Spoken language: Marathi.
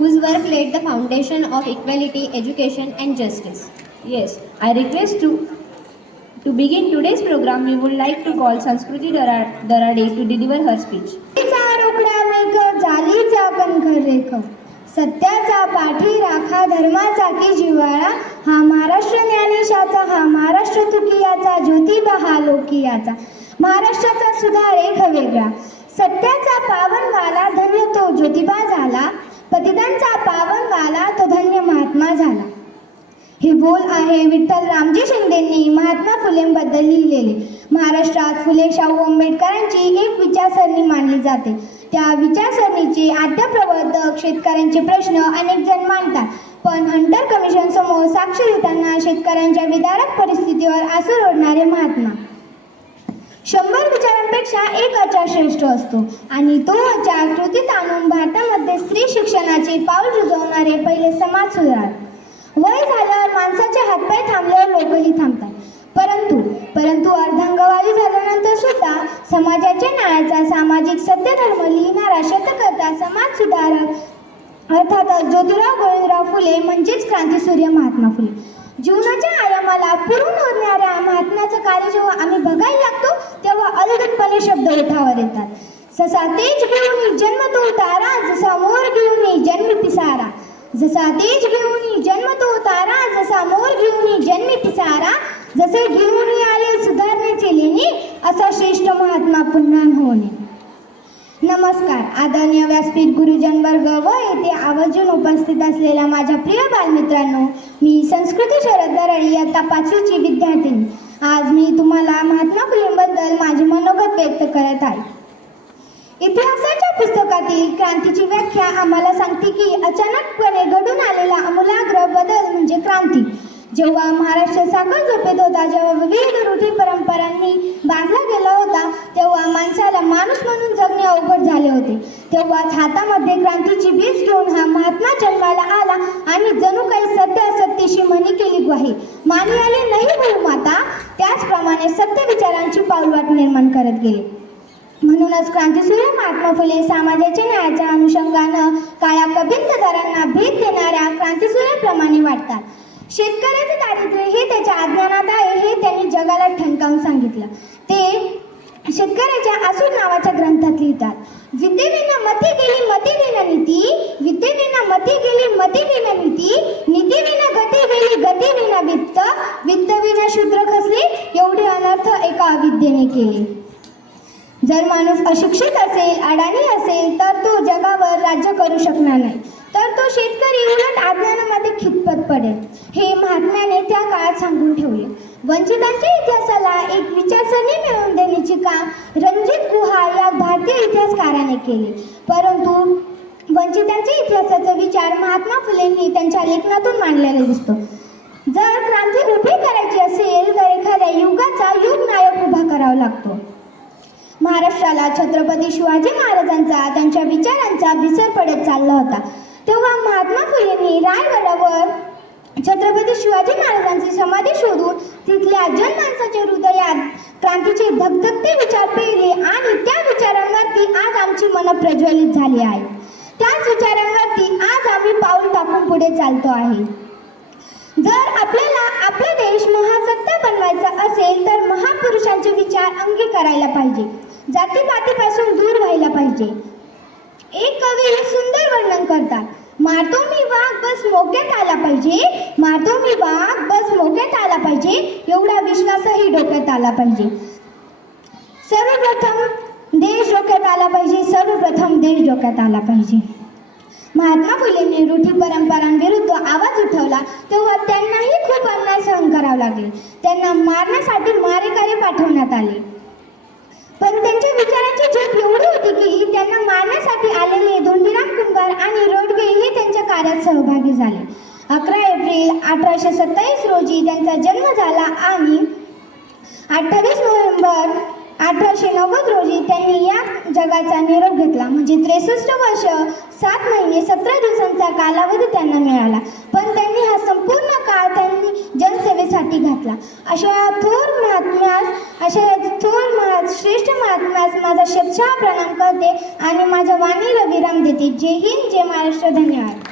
whose work laid the foundation of equality, education, and justice. Yes, I request to begin today's program. We would like to call Sanskruti Darade to deliver her speech. सत्याचा पाठी राखा, धर्माचा की जिव्हाळा, हा महाराष्ट्र ज्ञानेशाचा, हा महाराष्ट्र तुकियाचा, ज्योतिबा हा लोकियाचा, महाराष्ट्राचा सुधार एक वेगळा. सत्याचा पावनवाला धन्य तो ज्योतिबा झाला, पतितांचा पावनवाला तो धन्य महात्मा झाला. हे बोल आहे विठ्ठल रामजी शिंदेंनी महात्मा फुलेंबद्दल लिहिलेले. महाराष्ट्रात फुले शाहू आंबेडकरांची एक विचारसरणी मानली जाते. त्या विचारसरणीचे आद्य प्रवर्तक शेतकऱ्यांचे प्रश्न अनेक जण मांडतात, पण हंटर कमिशन समोर साक्ष देताना शेतकऱ्यांच्या विदारक परिस्थितीवर आसूर ओढणारे महात्मा. 100 विचारांपेक्षा एक आचार श्रेष्ठ असतो आणि तो आचार कृतीत आणून भारतामध्ये स्त्री शिक्षणाचे पाऊल रुजवणारे पहिले समाज सुधारक. वय झाल्यावर माणसाचे हातपाय थांबल्यावर लोकही थांबतात, परंतु अर्धांगवाडी झाल्यानंतर सुद्धा समाजाच्या न्यायाचा सामाजिक सत्यधर्म लिहिणारा शतकर्ता समाज सुधारक अर्थातच ज्योतिराव गोविंदराव फुले म्हणजेच क्रांतीसूर्य महात्मा फुले. जीवनाच्या आयामाला पुरून उरणाऱ्या महात्म्याचं कार्य जेव्हा आम्ही बघायला लागतो तेव्हा अलगदपणे शब्द ओठावर येतात. ससा तेज घेऊन जन्मतो तारा, जसा मोर घेऊन जन्मी पिसारा. जसा तेज घेऊन जन्मतो तारा, जसा मोर घेऊन जन्मी पिसारा. जसे घेऊन आले सुधारण्याचे लेणे, असा श्रेष्ठ महात्मा पुन्हा होणे. नमस्कार आदरणीय व्यासपीठ गुरुजन वर्ग व येथे आवर्जून उपस्थित असलेल्या माझ्या प्रिय बालमित्रांनो, मी संस्कृती शरद दराडे इयत्ता 5वीची विद्यार्थिनी. आज मी तुम्हाला महात्मा फुलेंबद्दल माझे मनोगत व्यक्त करत आहे. इतिहासाच्या पुस्तकातील क्रांतीची व्याख्या आम्हाला सांगते की अचानकपणे घडून आलेला आमूलाग्र बदल म्हणजे क्रांती. जेव्हा महाराष्ट्र साखर झोपेत होता, जेव्हा विविध रूढी परंपरांनी बांधला गेला होता, तेव्हा माणसाला माणूस म्हणून जगणे अवघड झाले होते. तेव्हाच हातामध्ये क्रांतीची बीज घेऊन हा महात्मा जन्माला आला आणि जणू काही सत्य असत्यशी म्हणी केली ग्वाही. मानी आली नाही बहुमाता, त्याचप्रमाणे सत्य विचारांची पाऊलवाट निर्माण करत गेले. म्हणूनच क्रांतीसूर्य महात्मा फुले समाजाच्या न्यायाच्या अनुषंगानं काळ्या कबीरदारांना भेट देणाऱ्या क्रांतीसूर्याप्रमाणे वाटतात. शेतकऱ्याचे दारिद्र्य हे त्याच्या अज्ञानात आहे हे त्यांनी जगाला ठणकावून सांगितलं. ते शेतकऱ्याच्या आसूड नावाच्या ग्रंथात लिहितात, विद्येविना मती गेली मतीविना नीती, विद्येविना मती गेली मतीविना नीती, नीतीविना गती गेली गतीविना वित्त, वित्तविना शूद्र खसले, एवढे अनर्थ एका अविद्येने केले. जर माणूस अशिक्षित असेल, अडाणी असेल, तर तो जगावर राज्य करू शकणार नाही, तर तो शेतकरी उलट अज्ञानामध्ये खितपत पडेल. हे महात्म्याने त्या काळात सांगून ठेवले. वंचितांच्या इतिहासाला एक विचारसरणी मिळवून देण्याचे काम रणजित गुहा या भारतीय इतिहासकाराने केले. परंतु वंचितांच्या इतिहासाचा विचार महात्मा फुलेंनी त्यांच्या लेखनातून मांडलेला दिसतो. जर क्रांती उभी करायची असेल तर एखाद्या युगाचा युगनायक उभा करावा लागतो. महाराष्ट्राला छत्रपती शिवाजी महाराजांचा, त्यांच्या विचारांचा विसर पडत चालला होता. तेव्हा महात्मा फुलेंनी रायगडावर छत्रपती शिवाजी महाराजांची समाधी शोधून तिथल्या जनमानसाच्या हृदयात क्रांतीचे धगधगते विचार पेरले आणि त्या विचारांवरती आज आमची मनं प्रज्वलित झाली आहेत. त्याच विचारांवरती आज आम्ही पाऊल टाकून पुढे चालतो आहे. जर आपल्याला आपला देश महासत्ता बनवायचा असेल तर महापुरुषांचे विचार अंगी करायला पाहिजे. जातीपातीपासून दूर व्हायला पाहिजे. एक कवी सुंदर वर्णन करतात, मारतो मी वाघ बस मोक्यात आला पाहिजे, मारतो मी वाघ बस मोक्यात आला पाहिजे, एवढा विश्वासही डोक्यात आला पाहिजे. सर्वप्रथम देश डोक्यात आला पाहिजे, सर्वप्रथम देश डोक्यात आला पाहिजे. महात्मा फुलेंनी रूढी परंपरांविरुद्ध आवाज उठवला तेव्हा त्यांनाही खूप अन्याय सहन करावे लागले. त्यांना मारण्यासाठी मारेकरी पाठवण्यात आले, पण त्यांच्या विचारांची झोप एवढी होती की त्यांना मारण्यासाठी आलेले धोंडीराम कुंभार आणि रोडगे हे त्यांच्या कार्यात सहभागी झाले. 11 एप्रिल 1827 रोजी त्यांचा जन्म झाला आणि 28 नोव्हेंबर 1890 रोजी त्यांनी या जगाचा निरोप घेतला. म्हणजे 63 वर्ष 7 महिने 17 दिवसांचा कालावधी त्यांना मिळाला, पण त्यांनी हा संपूर्ण काळ त्यांनी जनसेवेसाठी घातला. अशा श्रेष्ठ महात्म्यास माझा शतशः प्रणाम करते आणि माझ्या वाणीला विराम देते. जय हिंद, जय महाराष्ट्र. धन्यवाद.